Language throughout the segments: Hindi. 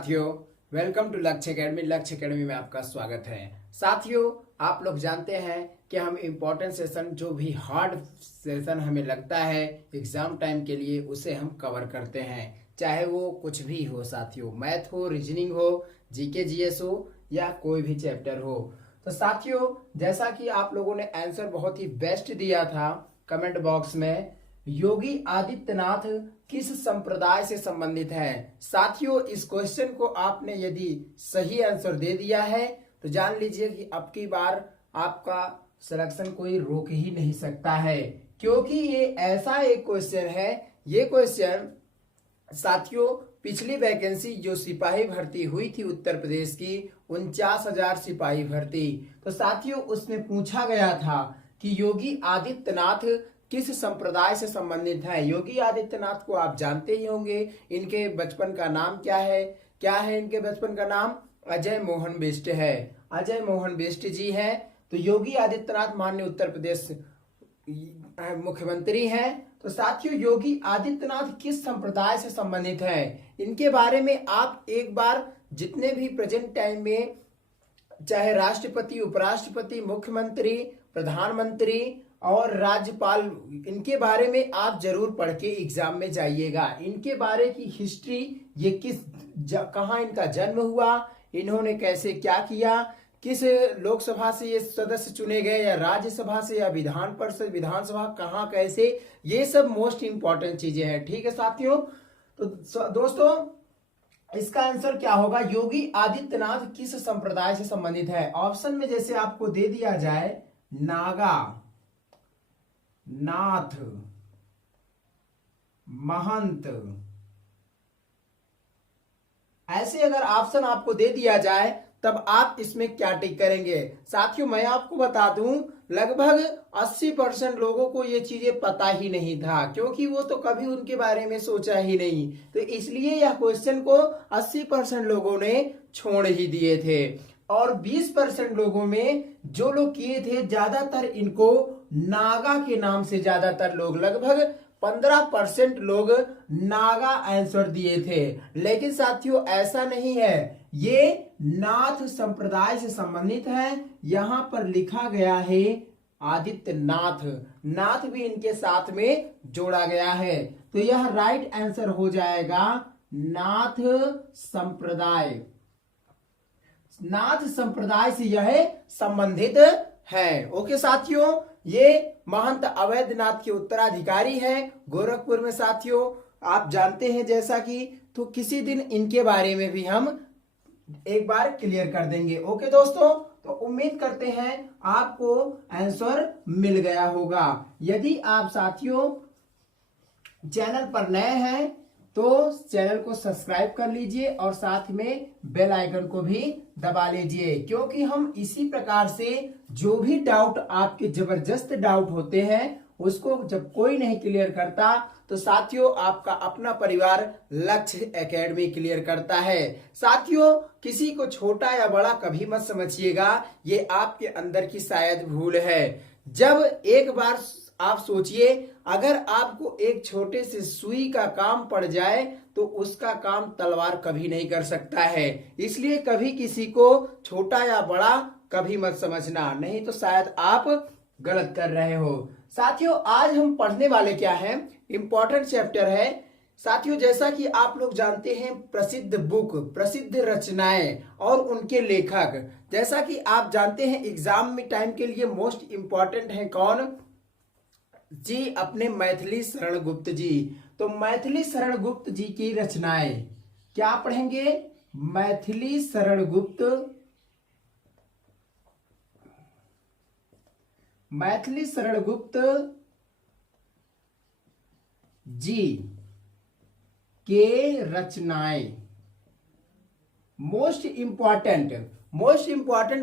साथियों, वेलकम टू लक्ष्य एकेडमी। लक्ष्य एकेडमी में आपका स्वागत है। साथियों, आप लोग जानते हैं कि हम इम्पोर्टेंट सेशन, जो भी हार्ड सेशन हमें लगता है एग्जाम टाइम के लिए, उसे हम कवर करते हैं, चाहे वो कुछ भी हो। साथियों, मैथ हो, रीजनिंग हो, जीके जीएस हो या कोई भी चैप्टर हो। तो साथियों, जैसा कि आप लोगों ने आंसर बहुत ही बेस्ट दिया था कमेंट बॉक्स में, योगी आदित्यनाथ किस संप्रदाय से संबंधित है। साथियों, इस क्वेश्चन को आपने यदि सही आंसर दे दिया है तो जान लीजिए कि अब की बार आपका सिलेक्शन कोई रोक ही नहीं सकता है, क्योंकि ये ऐसा एक क्वेश्चन है। ये क्वेश्चन साथियों, पिछली वैकेंसी जो सिपाही भर्ती हुई थी उत्तर प्रदेश की, 49,000 सिपाही भर्ती, तो साथियों उसमें पूछा गया था कि योगी आदित्यनाथ किस संप्रदाय से संबंधित है। योगी आदित्यनाथ को आप जानते ही होंगे। इनके बचपन का नाम क्या है इनके बचपन का नाम अजय मोहन बिष्ट है। अजय मोहन बिष्ट जी हैं। तो योगी आदित्यनाथ माननीय उत्तर प्रदेश मुख्यमंत्री हैं। तो साथियों, योगी आदित्यनाथ किस संप्रदाय से संबंधित है, इनके बारे में आप एक बार जितने भी प्रेजेंट टाइम में चाहे राष्ट्रपति, उपराष्ट्रपति, मुख्यमंत्री, प्रधानमंत्री और राज्यपाल, इनके बारे में आप जरूर पढ़ के एग्जाम में जाइएगा। इनके बारे की हिस्ट्री, ये कहाँ इनका जन्म हुआ, इन्होंने कैसे क्या किया, किस लोकसभा से ये सदस्य चुने गए या राज्यसभा से या विधान परिषद, विधानसभा कहाँ कैसे, ये सब मोस्ट इंपॉर्टेंट चीजें हैं। ठीक है साथियों। तो दोस्तों, इसका आंसर क्या होगा? योगी आदित्यनाथ किस संप्रदाय से संबंधित है। ऑप्शन में जैसे आपको दे दिया जाए नागा, नाथ, महंत, ऐसे अगर ऑप्शन आपको दे दिया जाए तब आप इसमें क्या टिक करेंगे। साथियों, मैं आपको बता दूं, लगभग 80% लोगों को ये चीजें पता ही नहीं था, क्योंकि वो तो कभी उनके बारे में सोचा ही नहीं। तो इसलिए यह क्वेश्चन को 80% लोगों ने छोड़ ही दिए थे। और 20% लोगों में जो लोग किए थे, ज्यादातर इनको नागा के नाम से, ज्यादातर लोग लगभग 15% लोग नागा आंसर दिए थे। लेकिन साथियों ऐसा नहीं है, ये नाथ संप्रदाय से संबंधित है। यहां पर लिखा गया है आदित्यनाथ, नाथ भी इनके साथ में जोड़ा गया है। तो यह राइट आंसर हो जाएगा नाथ संप्रदाय। नाथ संप्रदाय से यह संबंधित है। ओके साथियों, ये महंत अवैधनाथ के उत्तराधिकारी हैं गोरखपुर में। साथियों, आप जानते हैं जैसा कि, तो किसी दिन इनके बारे में भी हम एक बार क्लियर कर देंगे। ओके दोस्तों, तो उम्मीद करते हैं आपको आंसर मिल गया होगा। यदि आप साथियों चैनल पर नए हैं तो चैनल को सब्सक्राइब कर लीजिए और साथ में बेल आइकन को भी दबा लीजिए, क्योंकि हम इसी प्रकार से जो भी डाउट, आपके जबरदस्त डाउट होते हैं, उसको जब कोई नहीं क्लियर करता तो साथियों आपका अपना परिवार लक्ष्य एकेडमी क्लियर करता है। साथियों, किसी को छोटा या बड़ा कभी मत समझिएगा, ये आपके अंदर की शायद भूल है। जब एक बार आप सोचिए, अगर आपको एक छोटे से सुई का काम पड़ जाए तो उसका काम तलवार कभी नहीं कर सकता है। इसलिए कभी किसी को छोटा या बड़ा कभी मत समझना, नहीं तो शायद आप गलत कर रहे हो। साथियों, आज हम पढ़ने वाले क्या हैं, इंपॉर्टेंट चैप्टर है। साथियों, जैसा कि आप लोग जानते हैं, प्रसिद्ध बुक, प्रसिद्ध रचनाएं और उनके लेखक, जैसा कि आप जानते हैं एग्जाम में टाइम के लिए मोस्ट इंपॉर्टेंट है कौन जी? अपने मैथिली शरण गुप्त जी। तो मैथिली शरण गुप्त जी की रचनाएं क्या पढ़ेंगे? मैथिली शरण गुप्त, मैथिली शरण गुप्त जी के रचनाएं मोस्ट इंपॉर्टेंट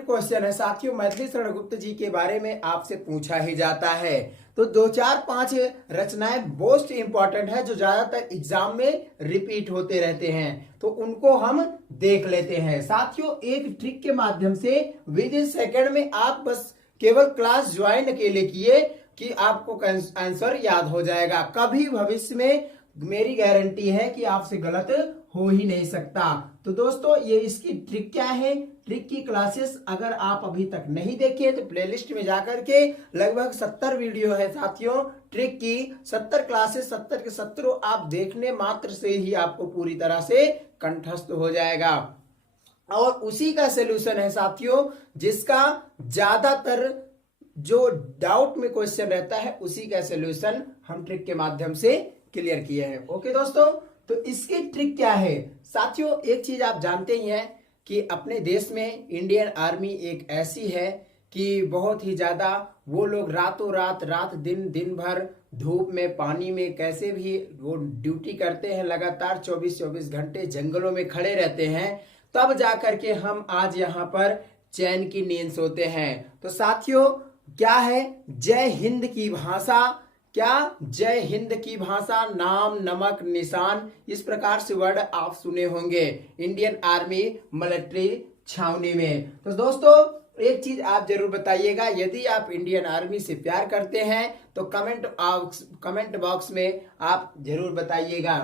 क्वेश्चन है साथियों। मैथिली शरण गुप्त जी के बारे में आपसे पूछा ही जाता है। तो 2-4-5 रचनाएं मोस्ट इंपॉर्टेंट है, जो ज्यादातर एग्जाम में रिपीट होते रहते हैं, तो उनको हम देख लेते हैं। साथियों, एक ट्रिक के माध्यम से विद इन सेकेंड में आप बस केवल क्लास ज्वाइन अकेले किए कि आपको आंसर याद हो जाएगा। कभी भविष्य में मेरी गारंटी है कि आपसे गलत हो ही नहीं सकता। तो दोस्तों ये इसकी ट्रिक क्या है, ट्रिक की क्लासेस अगर आप अभी तक नहीं देखे तो प्लेलिस्ट में जाकर के लगभग 70 वीडियो है साथियों ट्रिक की, 70 क्लासेस 70 के 70 आप देखने मात्र से ही आपको पूरी तरह से कंठस्थ हो जाएगा। और उसी का सोल्यूशन है साथियों जिसका ज्यादातर जो डाउट में क्वेश्चन रहता है उसी का सोल्यूशन हम ट्रिक के माध्यम से क्लियर किए हैं। ओके दोस्तों, तो इसकी ट्रिक क्या है साथियों, एक चीज आप जानते ही हैं कि अपने देश में इंडियन आर्मी एक ऐसी है कि बहुत ही ज्यादा वो लोग रातों रात दिन भर धूप में पानी में कैसे भी वो ड्यूटी करते हैं, लगातार 24 घंटे जंगलों में खड़े रहते हैं, तब जाकर के हम आज यहाँ पर चैन की नींद सोते हैं। तो साथियों क्या है जय हिंद की भाषा, क्या जय हिंद की भाषा, नाम नमक निशान, इस प्रकार से वर्ड आप सुने होंगे इंडियन आर्मी मिलिट्री छावनी में। तो दोस्तों एक चीज आप जरूर बताइएगा, यदि आप इंडियन आर्मी से प्यार करते हैं तो कमेंट बॉक्स में आप जरूर बताइएगा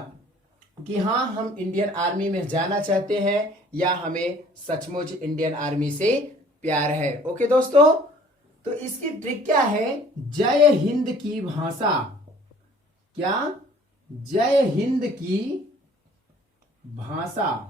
कि हाँ हम इंडियन आर्मी में जाना चाहते हैं या हमें सचमुच इंडियन आर्मी से प्यार है। ओके दोस्तों, तो इसकी ट्रिक क्या है, जय हिंद की भाषा, क्या जय हिंद की भाषा,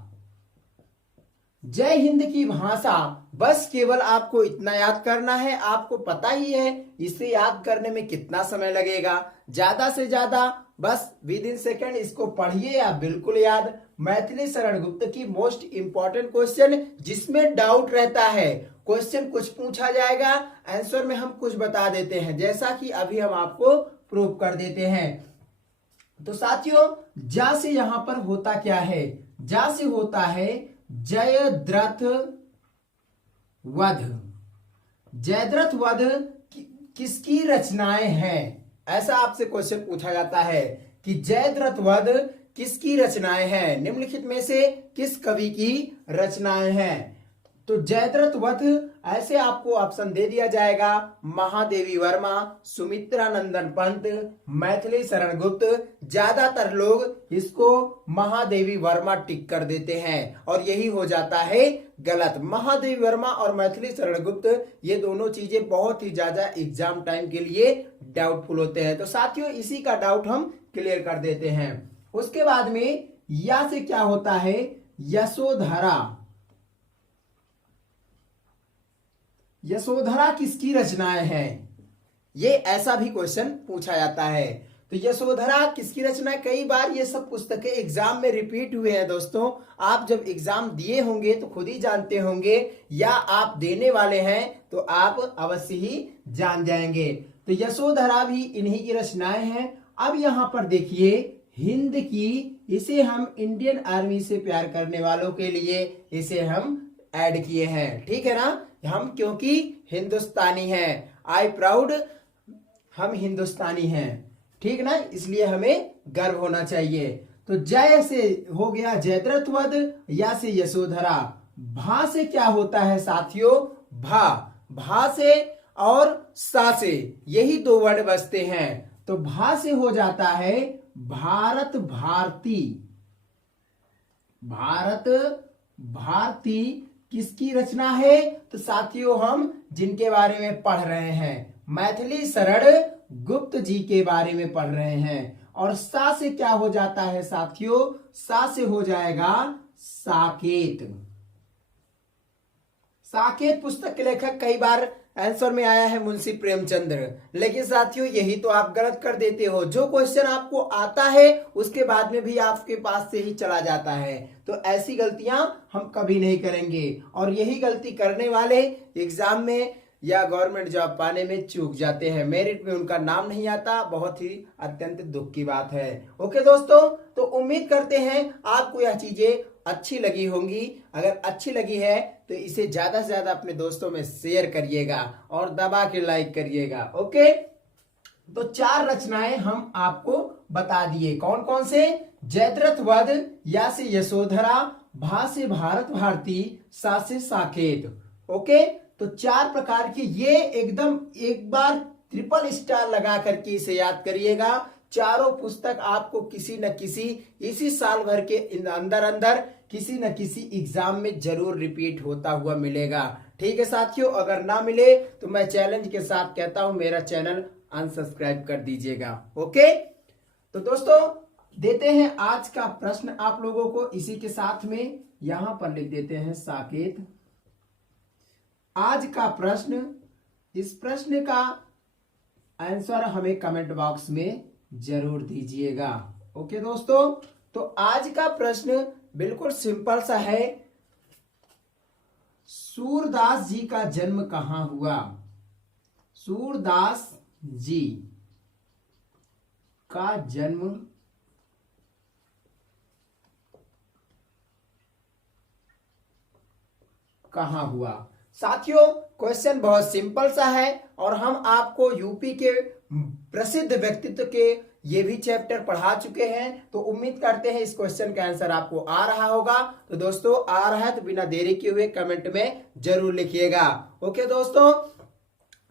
जय हिंद की भाषा, बस केवल आपको इतना याद करना है। आपको पता ही है इसे याद करने में कितना समय लगेगा, ज्यादा से ज्यादा बस विद इन सेकेंड इसको पढ़िए आप बिल्कुल याद। मैथिली शरण गुप्त की मोस्ट इंपॉर्टेंट क्वेश्चन जिसमें डाउट रहता है, क्वेश्चन कुछ पूछा जाएगा आंसर में हम कुछ बता देते हैं, जैसा कि अभी हम आपको प्रूव कर देते हैं। तो साथियों जा से यहां पर होता क्या है, जा से होता है जयद्रथ वध। जयद्रथ वध किसकी रचनाएं हैं, ऐसा आपसे क्वेश्चन पूछा जाता है कि जयद्रथ वध किसकी रचनाएं हैं, निम्नलिखित में से किस कवि की रचनाएं हैं। तो जयद्रथ वध ऐसे आपको ऑप्शन दे दिया जाएगा, महादेवी वर्मा, सुमित्रा नंदन पंत, मैथिली शरण गुप्त। ज्यादातर लोग इसको महादेवी वर्मा टिक कर देते हैं और यही हो जाता है गलत। महादेवी वर्मा और मैथिली शरण गुप्त ये दोनों चीजें बहुत ही ज्यादा एग्जाम टाइम के लिए डाउटफुल होते हैं। तो साथियों इसी का डाउट हम क्लियर कर देते हैं। उसके बाद में या से क्या होता है, यशोधरा। यशोधरा किसकी रचनाएं हैं, ये ऐसा भी क्वेश्चन पूछा जाता है। तो यशोधरा किसकी रचना, कई बार ये सब पुस्तकें एग्जाम में रिपीट हुए हैं दोस्तों। आप जब एग्जाम दिए होंगे तो खुद ही जानते होंगे, या आप देने वाले हैं तो आप अवश्य ही जान जाएंगे। तो यशोधरा भी इन्हीं की रचनाएं हैं। अब यहां पर देखिए हिंद की, इसे हम इंडियन आर्मी से प्यार करने वालों के लिए इसे हम ऐड किए हैं, ठीक है ना, हम क्योंकि हिंदुस्तानी हैं, आई प्राउड, हम हिंदुस्तानी हैं, ठीक ना, इसलिए हमें गर्व होना चाहिए। तो जय से हो गया जयद्रथ वध, या से यशोधरा। भा से क्या होता है साथियों, भा, भा से और सा से यही दो वर्ड बचते हैं। तो भा से हो जाता है भारत भारती। भारत भारती किसकी रचना है, तो साथियों हम जिनके बारे में पढ़ रहे हैं मैथिली शरण गुप्त जी के बारे में पढ़ रहे हैं। और सा से क्या हो जाता है साथियों, सा से हो जाएगा साकेत। साकेत पुस्तक के लेखक कई बार आंसर में आया है मुंशी प्रेमचंद्र, लेकिन साथियों यही तो आप गलत कर देते हो। जो क्वेश्चन आपको आता है उसके बाद में भी आपके पास से ही चला जाता है, तो ऐसी गलतियां हम कभी नहीं करेंगे। और यही गलती करने वाले एग्जाम में या गवर्नमेंट जॉब पाने में चूक जाते हैं, मेरिट में उनका नाम नहीं आता, बहुत ही अत्यंत दुख की बात है। ओके दोस्तों, तो उम्मीद करते हैं आपको यह चीजें अच्छी लगी होंगी। अगर अच्छी लगी है तो इसे ज्यादा से ज्यादा अपने दोस्तों में शेयर करिएगा और दबा के लाइक करिएगा। ओके, तो 4 रचनाएं हम आपको बता दिए, कौन कौन से, जयद्रथ वध, या से यशोधरा, भा से भारत भारती, सा से साकेत। ओके, तो 4 प्रकार के, ये एकदम एक बार ट्रिपल स्टार लगा करके इसे याद करिएगा। चारों पुस्तक आपको किसी न किसी इसी साल भर के अंदर अंदर किसी न किसी एग्जाम में जरूर रिपीट होता हुआ मिलेगा। ठीक है साथियों, अगर ना मिले तो मैं चैलेंज के साथ कहता हूं मेरा चैनल अनसब्सक्राइब कर दीजिएगा। ओके, तो दोस्तों देते हैं आज का प्रश्न आप लोगों को, इसी के साथ में यहां पर लिख देते हैं साकेत। आज का प्रश्न, इस प्रश्न का आंसर हमें कमेंट बॉक्स में जरूर दीजिएगा। ओके दोस्तों, तो आज का प्रश्न बिल्कुल सिंपल सा है। सूरदास जी का जन्म कहां हुआ? सूरदास जी का जन्म कहां हुआ? साथियों क्वेश्चन बहुत सिंपल सा है और हम आपको यूपी के प्रसिद्ध व्यक्तित्व के ये भी चैप्टर पढ़ा चुके हैं, तो उम्मीद करते हैं इस क्वेश्चन का आंसर आपको आ रहा होगा। तो दोस्तों आ रहा है तो बिना देरी किए हुए कमेंट में जरूर लिखिएगा। ओके दोस्तों,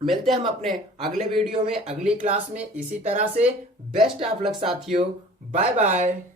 मिलते हैं हम अपने अगले वीडियो में, अगली क्लास में इसी तरह से। बेस्ट ऑफ लक साथियों, बाय बाय।